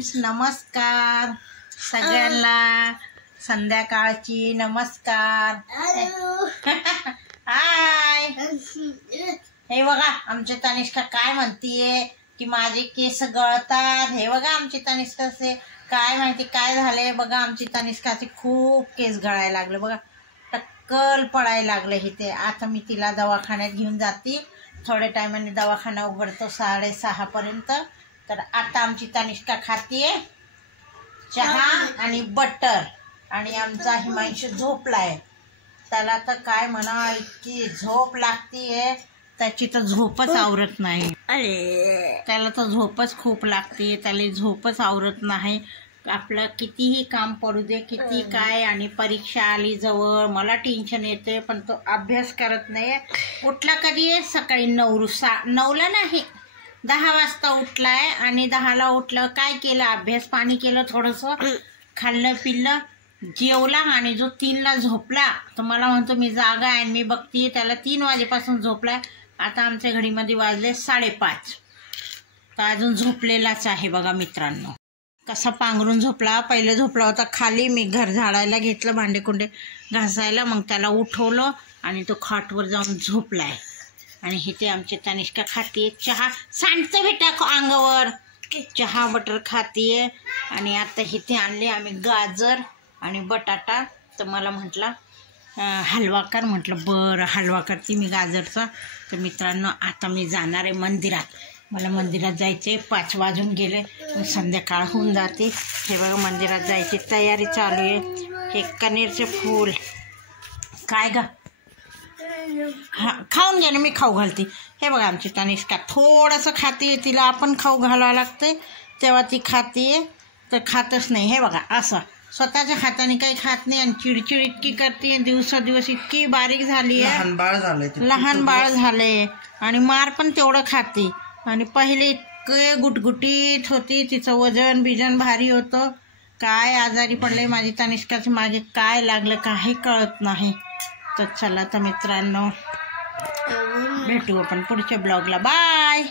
Friends, नमस्कार सगळ्यांना. संध्याकाळची नमस्कार. हाय. हे बघा आमची तनिष्का काय म्हणतीये की माझे केस गळतात. हे बघा आमची तनिष्काचे काय माहिती काय झाले. बघा आमची तनिष्काचे खूप केस गळायला लागले. बघा टक्कल पडायला लागले इथे. आता मी तिला दवाखान्यात घेऊन जाते. थोड्या टायमाने दवाखाना उघडतो 6:30 पर्यंत. तर आता आमची तनिष्का खातीये चहा आणि बटर. आणि आमचा हिमांशू झोपलाय. त्याला तर काय म्हणा इतकी झोप लागतीये, त्याची तर झोपच आवरत नाही. त्याला तर झोपच खूप लागते, त्याला झोपच आवरत नाही. आपलं कितीही काम पडू दे, किती काय, आणि परीक्षा आली जवळ मला टेन्शन येते, पण तो अभ्यास करत नाही. उठला कधी सकाळी 9ला नाही 10 वाजता उठलाय. आणि 10ला उठलं काय केलं, अभ्यास पाणी केलं, थोडंसं खाल्लं पिल्लं, जेवला. आणि जो 3ला झोपला तर मला म्हणतो मी जागा आहे. मी बघतीये त्याला 3 वाजेपासून झोपलाय. आता आमच्या घडीमध्ये वाजले 5:30 तर अजून झोपलेलाच आहे. बघा मित्रांनो कसा पांघरून झोपला. पहिले झोपला होता खाली. मी घर झाडायला घेतलं, भांडेकुंडे घासायला, मग त्याला उठवलं आणि तो खाटवर जाऊन झोपलाय. आणि इथे आमची तनिष्का खातीये चहा. सांडतं बेटा अंगावर. चहा बटर खातीये. आणि आता इथे आणले आम्ही गाजर आणि बटाटा. तर मला म्हटलं हलवा कर. म्हटलं बरं हलवा करते मी गाजरचा. तर मित्रांनो आता मी जाणार आहे मंदिरात. मला मंदिरात जायचे. 5 वाजून गेले, संध्याकाळ होऊन जाते. हे बघा मंदिरात जायची तयारी चालू आहे. हे कनेरचे फूल काय ग, हा खाऊन घे ना, मी खाऊ घालते. हे बघा आमची तनिष्का थोडंसं खाते. तिला आपण खाऊ घालावं लागते तेव्हा ती खाते, तर खातच नाही. हे बघा असं स्वतःच्या हाताने काही खात नाही. आणि चिडचिड इतकी करते. दिवसादिवस इतकी बारीक झाली आहे, लहान बाळ झाले. आणि मार पण तेवढं खाते. आणि पहिले इतके गुटगुटीत होती. तिचं वजन बिजन भारी होतं. काय आजारी पडले माझी तनिष्काच्या मागे काय लागलं काही कळत नाही. तर चला तर मित्रांनो भेटू आपण पुढच्या ब्लॉगला. बाय.